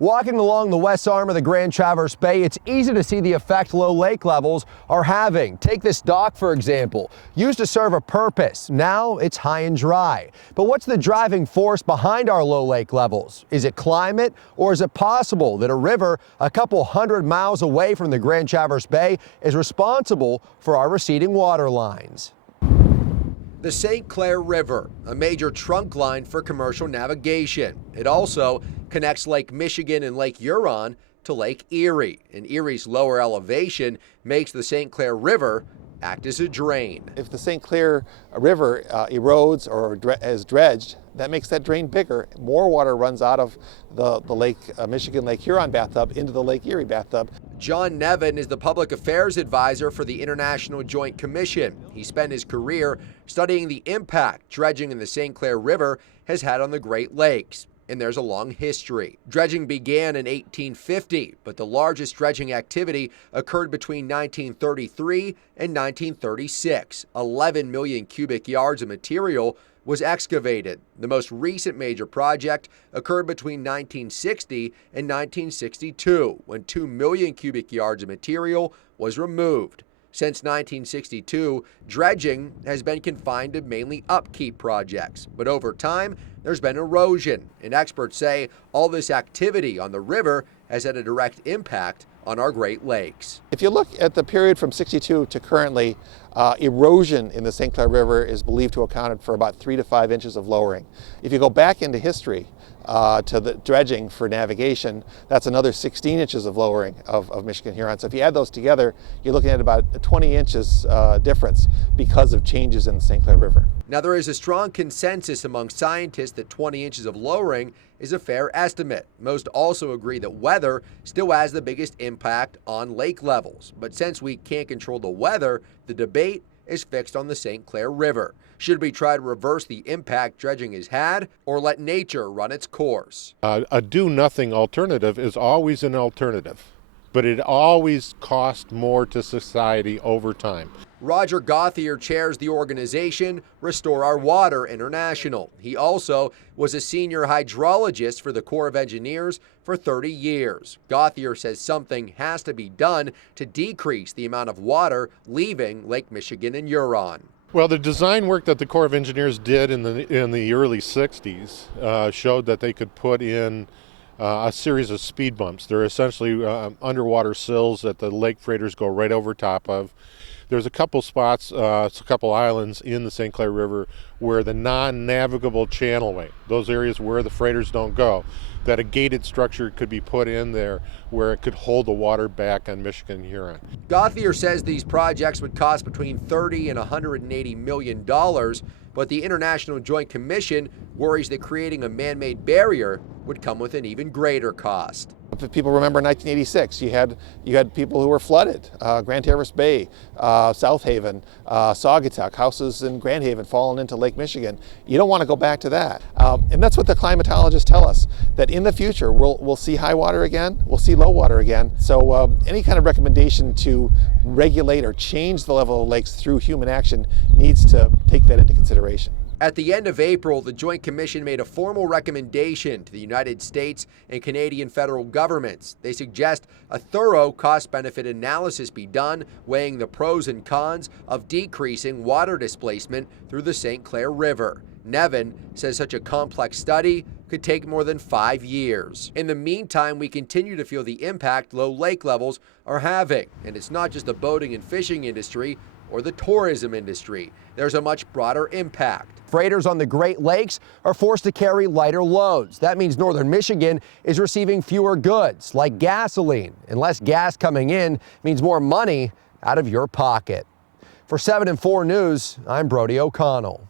Walking along the west arm of the Grand Traverse Bay, it's easy to see the effect low lake levels are having. Take this dock, for example. Used to serve a purpose. Now it's high and dry. But what's the driving force behind our low lake levels? Is it climate, or is it possible that a river a couple hundred miles away from the Grand Traverse Bay is responsible for our receding water lines? The St. Clair River, a major trunk line for commercial navigation. It also connects Lake Michigan and Lake Huron to Lake Erie, and Erie's lower elevation makes the St. Clair River act as a drain. If the St. Clair River erodes or is dredged, that makes that drain bigger. More water runs out of the Lake Michigan, Lake Huron bathtub into the Lake Erie bathtub. John Nevin is the public affairs advisor for the International Joint Commission. He spent his career studying the impact dredging in the St. Clair River has had on the Great Lakes. And there's a long history. Dredging began in 1850, but the largest dredging activity occurred between 1933 and 1936. 11 million cubic yards of material was excavated. The most recent major project occurred between 1960 and 1962, when 2 million cubic yards of material was removed. Since 1962, dredging has been confined to mainly upkeep projects, but over time, there's been erosion, and experts say all this activity on the river has had a direct impact on our Great Lakes. If you look at the period from 62 to currently, erosion in the St. Clair River is believed to have accounted for about 3 to 5 inches of lowering. If you go back into history, to the dredging for navigation, that's another 16 inches of lowering of Michigan Huron. So if you add those together, you're looking at about a 20 inches difference because of changes in the St. Clair River. Now, there is a strong consensus among scientists that 20 inches of lowering is a fair estimate. Most also agree that weather still has the biggest impact on lake levels. But since we can't control the weather, the debate is fixed on the St. Clair River. Should we try to reverse the impact dredging has had, or let nature run its course? A do-nothing alternative is always an alternative, but it always costs more to society over time. Roger Gauthier chairs the organization Restore Our Water International. He also was a senior hydrologist for the Corps of Engineers for 30 years. Gauthier says something has to be done to decrease the amount of water leaving Lake Michigan and Huron. Well, the design work that the Corps of Engineers did in the early 60s showed that they could put in a series of speed bumps. They're essentially underwater sills that the lake freighters go right over top of. There's a couple spots, a couple islands in the St. Clair River where the non-navigable channelway, those areas where the freighters don't go, that a gated structure could be put in there where it could hold the water back on Michigan and Huron. Gauthier says these projects would cost between $30 and $180 million, but the International Joint Commission worries that creating a man-made barrier would come with an even greater cost. If people remember 1986, you had people who were flooded. Grand Traverse Bay, South Haven, Saugatuck, houses in Grand Haven falling into Lake Michigan. You don't want to go back to that. And that's what the climatologists tell us, that in the future we'll see high water again, we'll see low water again. So any kind of recommendation to regulate or change the level of lakes through human action needs to take that into consideration. At the end of April, the Joint Commission made a formal recommendation to the United States and Canadian federal governments. They suggest a thorough cost-benefit analysis be done, weighing the pros and cons of decreasing water displacement through the St. Clair River. Nevin says such a complex study could take more than 5 years. In the meantime, we continue to feel the impact low lake levels are having. And it's not just the boating and fishing industry or the tourism industry. There's a much broader impact. Freighters on the Great Lakes are forced to carry lighter loads. That means northern Michigan is receiving fewer goods, like gasoline. And less gas coming in means more money out of your pocket. For 7 and 4 News, I'm Brody O'Connell.